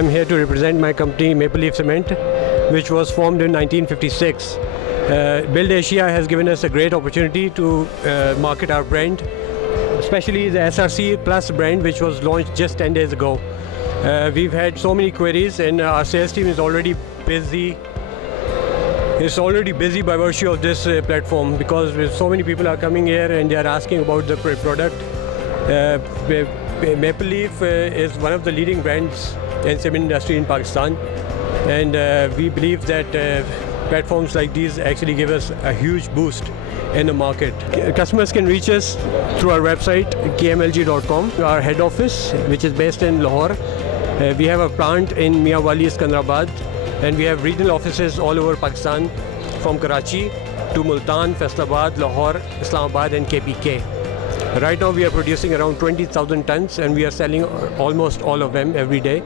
I'm here to represent my company Maple Leaf Cement, which was formed in 1956. Build Asia has given us a great opportunity to market our brand, especially the SRC Plus brand, which was launched just 10 days ago. We've had so many queries, and our sales team is already busy. It's already busy by virtue of this platform, because so many people are coming here and they are asking about the product. Maple Leaf is one of the leading brands in cement industry in Pakistan, and we believe that platforms like these actually give us a huge boost in the market. Customers can reach us through our website kmlg.com, our head office, which is based in Lahore. We have a plant in Miawali, Sikandrabad, and we have regional offices all over Pakistan, from Karachi to Multan, Faisalabad, Lahore, Islamabad and KPK. Right now we are producing around 20,000 tons, and we are selling almost all of them every day.